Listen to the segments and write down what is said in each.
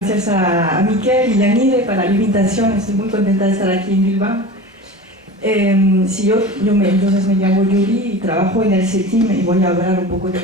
Gracias a Miquel y a Nide para la invitación. Estoy muy contenta de estar aquí en Bilbao. Entonces me llamo Yuri y trabajo en el CETIM y voy a hablar un poco de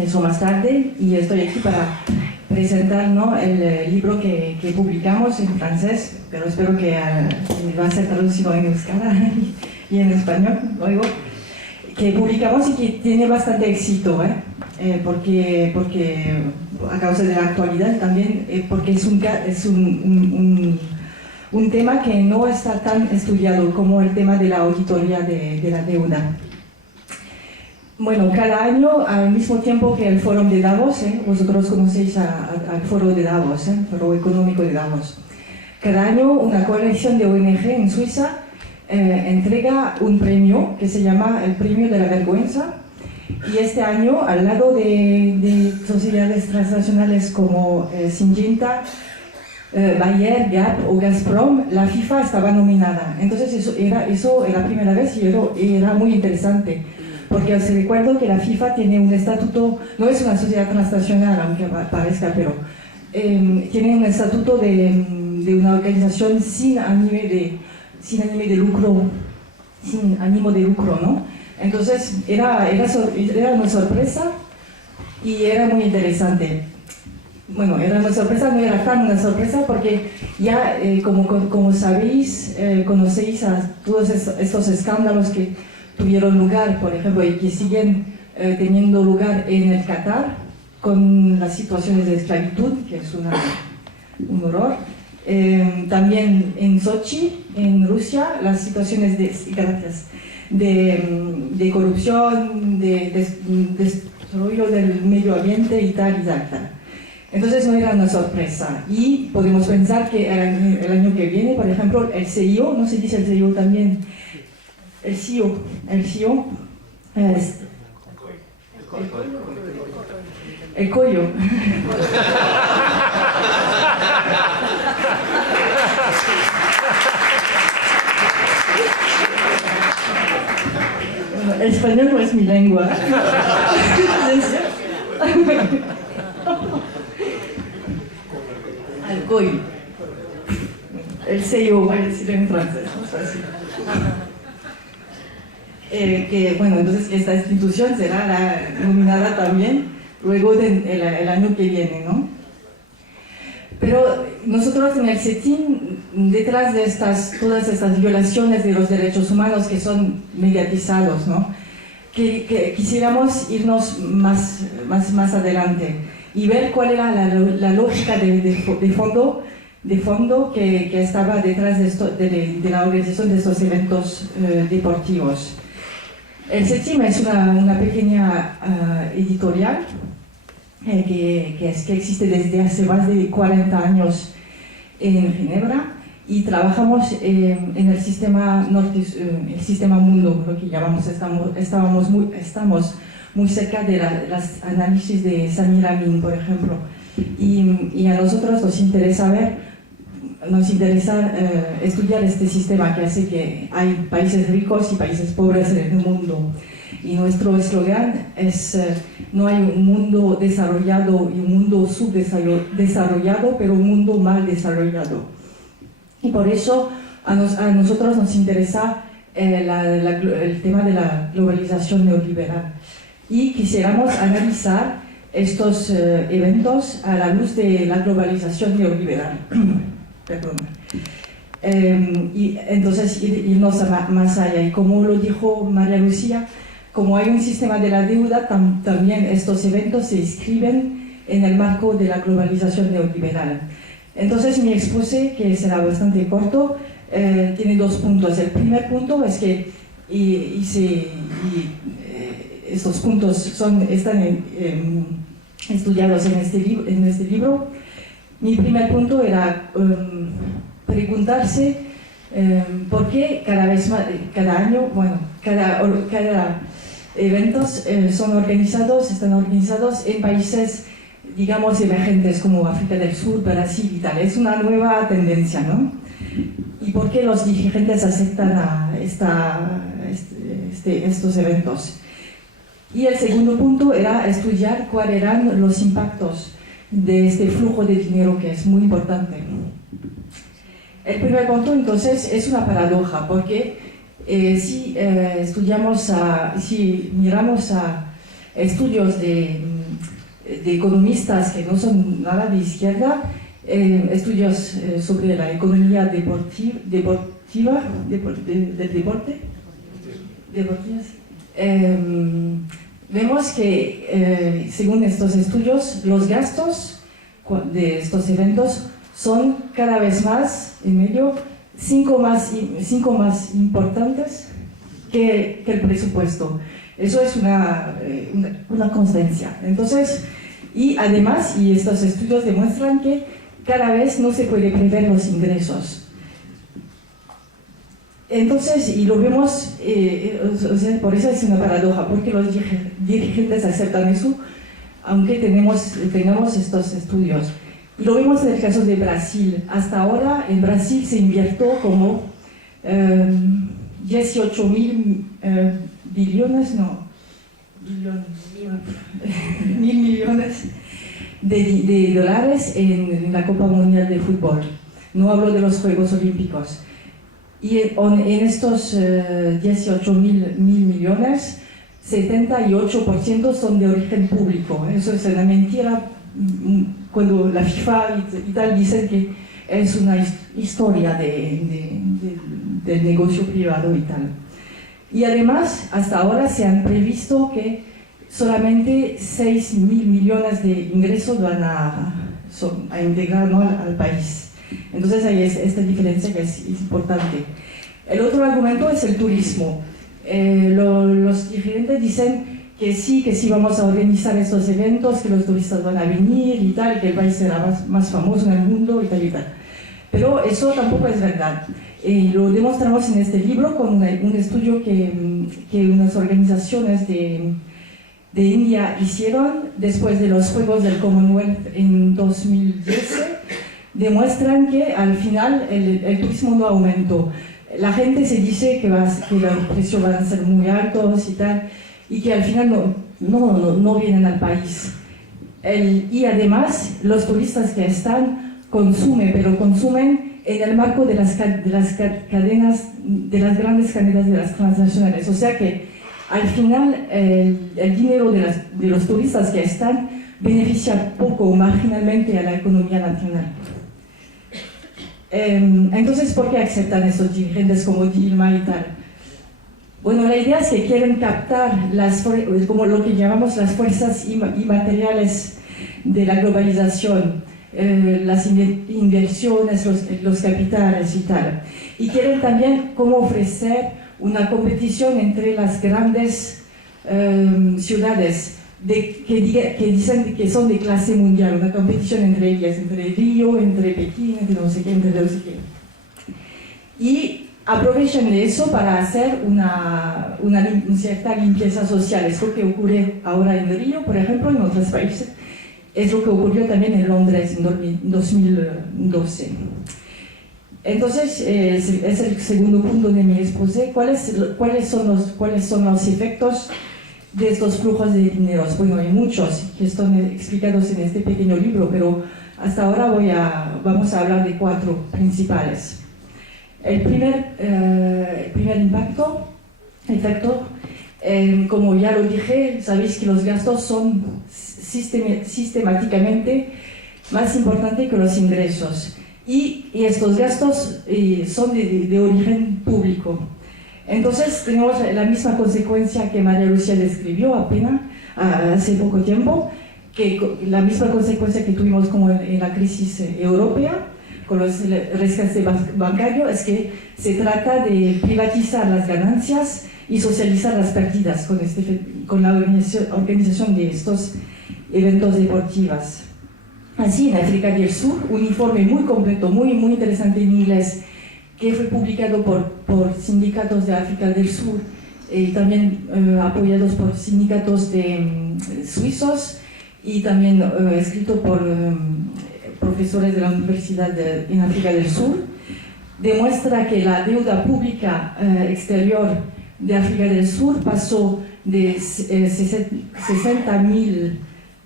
eso más tarde. Y estoy aquí para presentar, ¿no?, el libro que publicamos en francés, pero espero que va a ser traducido en euskera y en español luego, que publicamos y que tiene bastante éxito, porque a causa de la actualidad también, porque es un tema que no está tan estudiado como el tema de la auditoría de la deuda. Bueno, cada año, al mismo tiempo que el Foro de Davos, vosotros conocéis al Foro de Davos, el Foro Económico de Davos. Cada año una coalición de ONG en Suiza entrega un premio que se llama el Premio de la Vergüenza. Y este año, al lado de sociedades transnacionales como Syngenta, Bayer, Gap o Gazprom, la FIFA estaba nominada. Entonces eso era la primera vez y era muy interesante, porque os recuerdo que la FIFA tiene un estatuto, no es una sociedad transnacional, aunque parezca, pero tiene un estatuto de una organización sin ánimo de lucro, ¿no? Entonces era una sorpresa y era muy interesante. Bueno, era una sorpresa, no era tan una sorpresa porque ya, como sabéis, conocéis a todos estos escándalos que tuvieron lugar, por ejemplo, y que siguen teniendo lugar en el Qatar, con las situaciones de esclavitud, que es un horror. También en Sochi, en Rusia, las situaciones de corrupción, de desarrollo del medio ambiente y tal y tal. Entonces no era una sorpresa. Y podemos pensar que el año que viene, por ejemplo, el CEO, no se dice el CEO también, el CEO el collo. Bueno, el español no es mi lengua. El collo. El CEO, voy a decir en francés, no es así. Bueno, entonces esta institución será nominada también luego el año que viene, ¿no? Pero nosotros en el CETIM, detrás de todas estas violaciones de los derechos humanos que son mediatizados, ¿no?, que quisiéramos irnos más adelante y ver cuál era la lógica de fondo que estaba detrás de la organización de estos eventos deportivos. El CETIM es una pequeña editorial que existe desde hace más de 40 años en Ginebra y trabajamos en el sistema mundo, lo que llamamos. Estamos muy cerca de las análisis de Samir Amin, por ejemplo, y a nosotros nos interesa estudiar este sistema que hace que hay países ricos y países pobres en el mundo. Y nuestro eslogan es no hay un mundo desarrollado y un mundo subdesarrollado, pero un mundo mal desarrollado. Y por eso a nosotros nos interesa el tema de la globalización neoliberal. Y quisiéramos analizar estos eventos a la luz de la globalización neoliberal. Perdón. Y entonces irnos más allá. Y como lo dijo María Lucía, como hay un sistema de la deuda, también estos eventos se inscriben en el marco de la globalización neoliberal. Entonces mi exposé, que será bastante corto, tiene dos puntos. El primer punto es que estos puntos están estudiados en este libro. Mi primer punto era preguntarse por qué cada año, cada eventos están organizados en países, digamos, emergentes como África del Sur, Brasil y tal. Es una nueva tendencia, ¿no? ¿Y por qué los dirigentes aceptan estos eventos? Y el segundo punto era estudiar cuáles eran los impactos de este flujo de dinero que es muy importante. El primer punto, entonces, es una paradoja, porque si miramos a estudios de economistas que no son nada de izquierda, estudios sobre la economía deportiva, vemos que, según estos estudios, los gastos de estos eventos son cada vez más, en medio, 5 más importantes que el presupuesto. Eso es una constancia. Entonces, y además, y estos estudios demuestran que cada vez no se puede prever los ingresos. Entonces, y lo vemos, por eso es una paradoja, porque los dirigentes aceptan eso, aunque tengamos estos estudios. Y lo vemos en el caso de Brasil. Hasta ahora en Brasil se invirtió como 18.000 billones, no, mil millones de dólares en la Copa Mundial de Fútbol. No hablo de los Juegos Olímpicos. Y en estos 18.000 millones, 78% son de origen público. Eso es una mentira. Cuando la FIFA y tal dicen que es una historia del negocio privado y tal. Y además, hasta ahora se han previsto que solamente 6.000 millones de ingresos van a integrar, ¿no?, al país. Entonces hay esta diferencia que es importante. El otro argumento es el turismo. Los dirigentes dicen que sí vamos a organizar estos eventos, que los turistas van a venir y tal, y que el país será más famoso en el mundo y tal y tal. Pero eso tampoco es verdad. Lo demostramos en este libro con un estudio que unas organizaciones de India hicieron después de los Juegos del Commonwealth en 2010. Demuestran que al final el turismo no aumentó. La gente se dice que los precios van a ser muy altos y tal, y que al final no vienen al país. Y además, los turistas que están consumen en el marco de las cadenas, de las grandes cadenas de las transnacionales. O sea que al final el dinero de los turistas que están beneficia poco o marginalmente a la economía nacional. Entonces, ¿por qué aceptan esos dirigentes como Dilma y tal? Bueno, la idea es que quieren captar como lo que llamamos las fuerzas inmateriales de la globalización, las inversiones, los capitales y tal. Y quieren también como ofrecer una competición entre las grandes ciudades que dicen que son de clase mundial, una competición entre ellas, entre Río, entre Pekín, entre no sé qué, entre no sé qué. Y aprovechan de eso para hacer una cierta limpieza social. Es lo que ocurre ahora en Río, por ejemplo, en otros países. Es lo que ocurrió también en Londres en 2012. Entonces, es el segundo punto de mi exposé. ¿Cuáles son los efectos de estos flujos de dinero? Bueno, hay muchos que están explicados en este pequeño libro, pero hasta ahora vamos a hablar de 4 principales. El primer efecto, como ya lo dije, sabéis que los gastos son sistemáticamente más importantes que los ingresos. Y estos gastos son de origen público. Entonces tenemos la misma consecuencia que María Lucía describió apenas hace poco tiempo, que la misma consecuencia que tuvimos como en la crisis europea con los rescates bancarios, es que se trata de privatizar las ganancias y socializar las pérdidas con la organización de estos eventos deportivos. Así, en África del Sur, un informe muy completo, muy interesante en inglés, que fue publicado por sindicatos de África del Sur y también apoyados por sindicatos suizos y también escrito por profesores de la Universidad en África del Sur, demuestra que la deuda pública exterior de África del Sur pasó de 60.000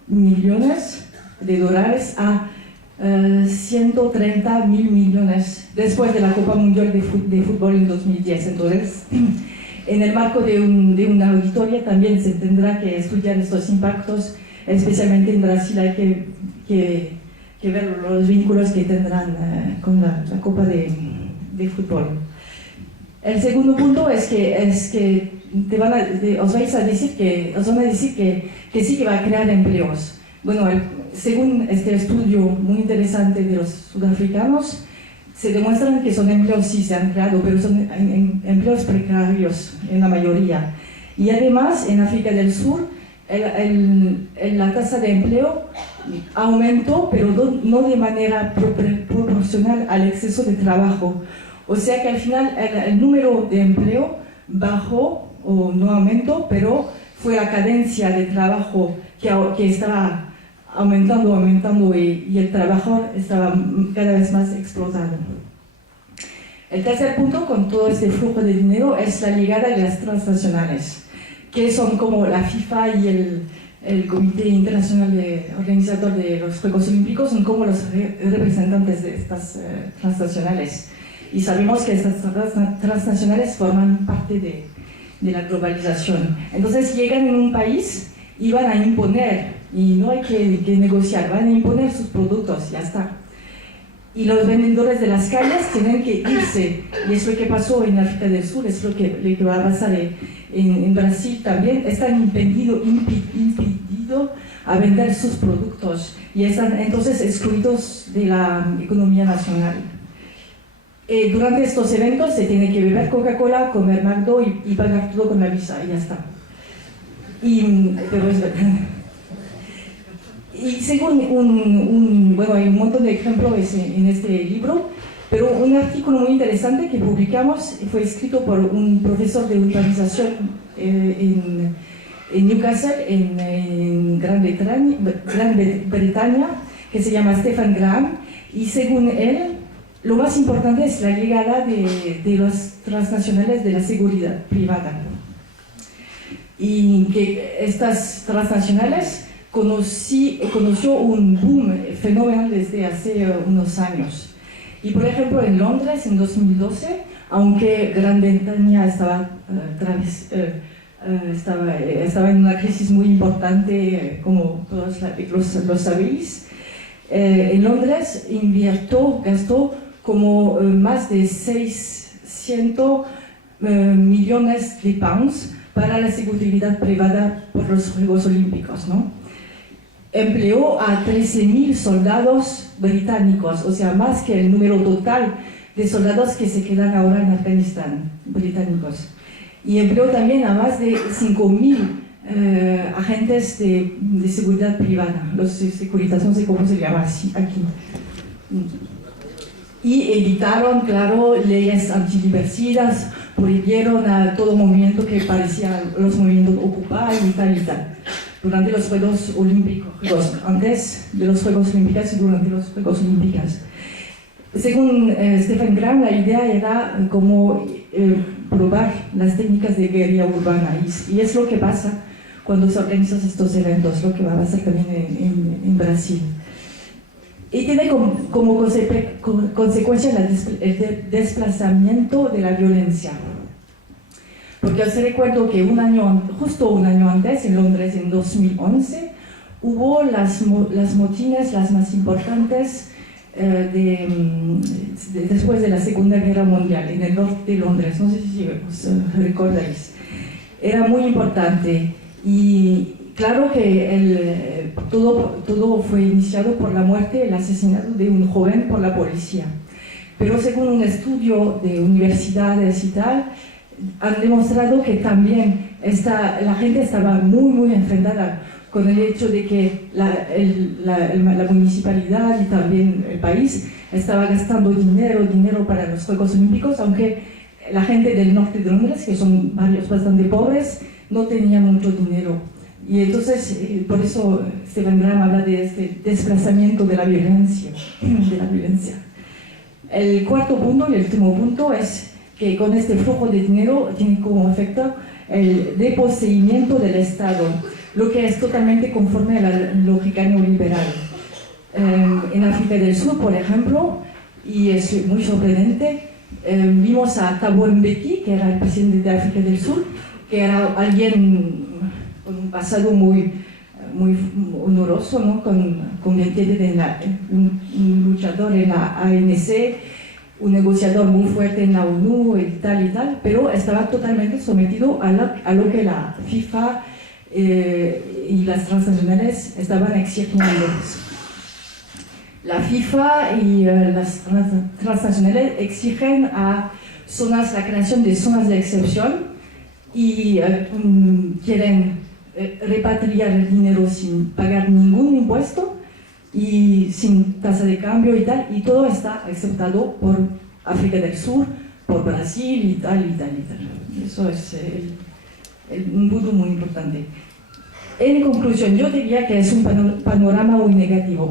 millones de dólares a 130.000 millones después de la Copa Mundial de Fútbol en 2010. Entonces, en el marco de una auditoría también se tendrá que estudiar estos impactos, especialmente en Brasil hay que ver los vínculos que tendrán con la Copa de Fútbol. El segundo punto es que os van a decir que sí que va a crear empleos. Bueno, según este estudio muy interesante de los sudafricanos, se demuestran que son empleos, sí se han creado, pero son empleos precarios en la mayoría. Y además, en África del Sur, la tasa de empleo aumentó, pero no de manera proporcional al exceso de trabajo. O sea que al final el número de empleo bajó o no aumentó, pero fue la cadencia de trabajo que estaba aumentando y el trabajador estaba cada vez más explotado. El tercer punto con todo este flujo de dinero es la llegada de las transnacionales, que son como la FIFA y el Comité Internacional Organizador de los Juegos Olímpicos, son como los representantes de estas transnacionales. Y sabemos que estas transnacionales forman parte de la globalización. Entonces llegan en un país y van a imponer, y no hay que negociar, van a imponer sus productos, ya está. Y los vendedores de las calles tienen que irse, y es lo que pasó en África del Sur, es lo que va a pasar en Brasil también. Están impedidos a vender sus productos y están entonces excluidos de la economía nacional. Durante estos eventos se tiene que beber Coca-Cola, comer McDo y pagar todo con la visa, y ya está. Pero es verdad. Y según bueno, hay un montón de ejemplos en este libro, pero un artículo muy interesante que publicamos fue escrito por un profesor de urbanización en Newcastle, en Gran Bretaña, que se llama Stephen Graham, y según él, lo más importante es la llegada de los transnacionales de la seguridad privada. Y que estas transnacionales conoció un boom fenomenal desde hace unos años. Y por ejemplo en Londres en 2012, aunque Gran Bretaña estaba en una crisis muy importante, como todos lo sabéis, en Londres gastó como más de 600 millones de pounds para la seguridad privada por los Juegos Olímpicos, ¿no? Empleó a 13.000 soldados británicos, o sea, más que el número total de soldados que se quedan ahora en Afganistán, británicos. Y empleó también a más de 5.000 agentes de seguridad privada, los Securitas, no sé cómo se llama así aquí. Y evitaron, claro, leyes antilibercidas, prohibieron a todo movimiento que parecía los movimientos Occupy y tal, durante los Juegos Olímpicos, antes de los Juegos Olímpicos y durante los Juegos Olímpicos. Según Stephen Graham, la idea era como probar las técnicas de guerrilla urbana, y es lo que pasa cuando se organizan estos eventos, lo que va a pasar también en Brasil. Y tiene como consecuencia el desplazamiento de la violencia. Porque os recuerdo que justo un año antes, en Londres, en 2011, hubo las motines, las más importantes después de la Segunda Guerra Mundial, en el norte de Londres. No sé si os recordáis. Era muy importante. Y claro que todo fue iniciado por la muerte, el asesinato de un joven por la policía. Pero según un estudio de universidades y tal, han demostrado que también la gente estaba muy enfrentada con el hecho de que la municipalidad y también el país estaba gastando dinero para los Juegos Olímpicos, aunque la gente del norte de Londres, que son varios bastante pobres, no tenía mucho dinero. Y entonces, por eso Stephen Graham habla de este desplazamiento de la violencia. El cuarto punto y el último punto es que con este flujo de dinero tiene como efecto el desposeimiento del Estado, lo que es totalmente conforme a la lógica neoliberal. En África del Sur, por ejemplo, y es muy sorprendente, vimos a Thabo Mbeki, que era el presidente de África del Sur, que era alguien con un pasado muy honoroso, ¿no? Convirtiéndose en un luchador en la ANC, un negociador muy fuerte en la ONU y tal, pero estaba totalmente sometido a lo que la FIFA y las transnacionales estaban exigiendo. La FIFA y las transnacionales exigen a la creación de zonas de excepción y quieren repatriar el dinero sin pagar ningún impuesto y sin tasa de cambio y tal, y todo está aceptado por África del Sur, por Brasil y tal. Eso es un punto muy importante. En conclusión, yo diría que es un panorama muy negativo,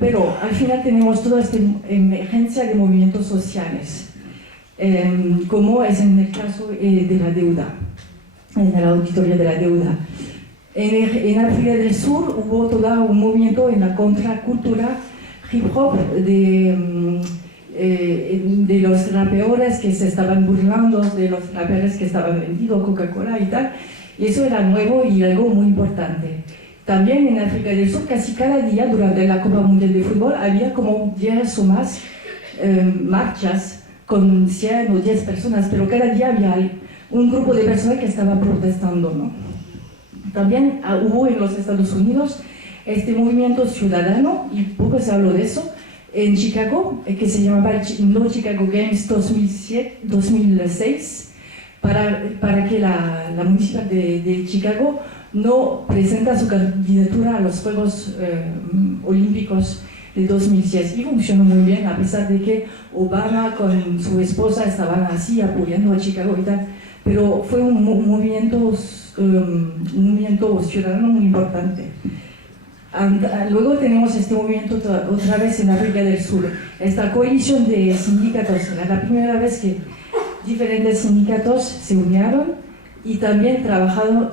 pero al final tenemos toda esta emergencia de movimientos sociales, como es en el caso de la deuda, en la auditoría de la deuda. En África del Sur hubo todo un movimiento en la contracultura hip hop de los raperos que se estaban burlando de los raperos que estaban vendiendo Coca-Cola y tal, y eso era nuevo y algo muy importante. También en África del Sur casi cada día durante la Copa Mundial de Fútbol había como 10 o más marchas con 100 o 10 personas, pero cada día había un grupo de personas que estaban protestando, ¿no? También hubo en los Estados Unidos este movimiento ciudadano, y poco se habló de eso, en Chicago, que se llamaba No Chicago Games 2006, para que la municipal de Chicago no presenta su candidatura a los Juegos Olímpicos de 2006. Y funcionó muy bien, a pesar de que Obama con su esposa estaban así apoyando a Chicago y tal. Pero fue un movimiento ciudadano muy importante. Luego tenemos este movimiento otra vez en África del Sur, esta coalición de sindicatos. Era la primera vez que diferentes sindicatos se unieron y también trabajaron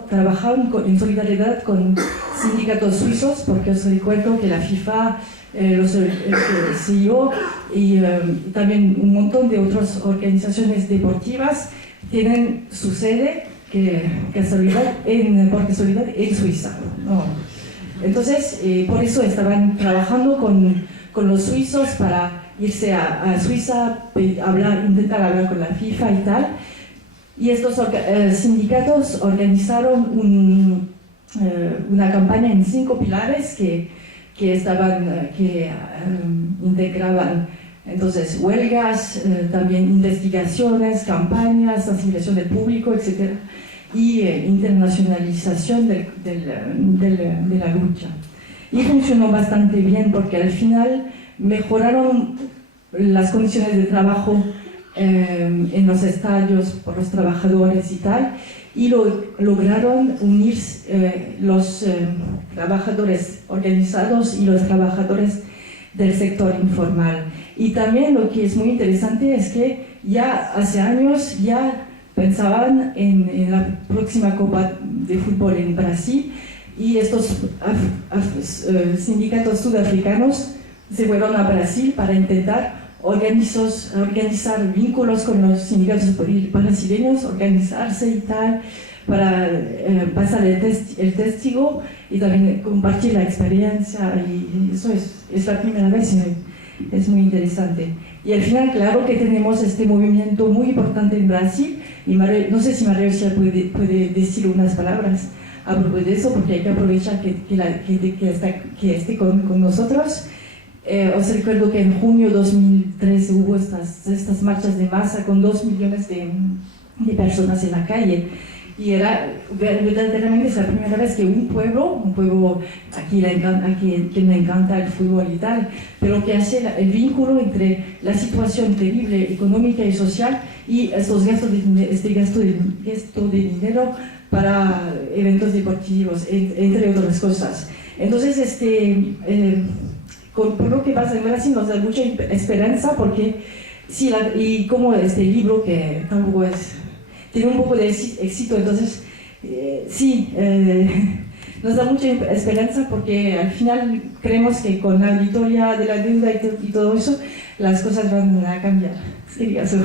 en solidaridad con sindicatos suizos, porque os recuerdo que la FIFA, los CIO y también un montón de otras organizaciones deportivas tienen su sede Parque Solidad en Suiza, ¿no? Entonces, por eso estaban trabajando con los suizos para irse a Suiza, intentar hablar con la FIFA y tal. Y estos sindicatos organizaron una campaña en 5 pilares que integraban entonces huelgas, también investigaciones, campañas, sensibilización del público, etc. Y internacionalización de la lucha. Y funcionó bastante bien porque al final mejoraron las condiciones de trabajo en los estadios por los trabajadores y tal, y lograron unir los trabajadores organizados y los trabajadores del sector informal. Y también lo que es muy interesante es que ya hace años ya pensaban en la próxima Copa de Fútbol en Brasil, y estos sindicatos sudafricanos se fueron a Brasil para intentar organizar vínculos con los sindicatos brasileños, organizarse y tal, para pasar el testigo y también compartir la experiencia, y eso es la primera vez, es muy interesante. Y al final, claro que tenemos este movimiento muy importante en Brasil, y no sé si María Lucia puede decir unas palabras a propósito de eso, porque hay que aprovechar que esté con nosotros. Os recuerdo que en junio de 2013 hubo estas marchas de masa con 2 millones de personas en la calle, y era verdaderamente la primera vez que un pueblo aquí quien le encanta el fútbol y tal, pero que hace el vínculo entre la situación terrible económica y social y este gasto de dinero para eventos deportivos, entre otras cosas. Entonces, por lo que pasa en Brasil nos da mucha esperanza, porque y como este libro, que tampoco tiene un poco de éxito, entonces nos da mucha esperanza porque al final creemos que con la auditoría de la deuda y todo eso, las cosas van a cambiar. Sería eso.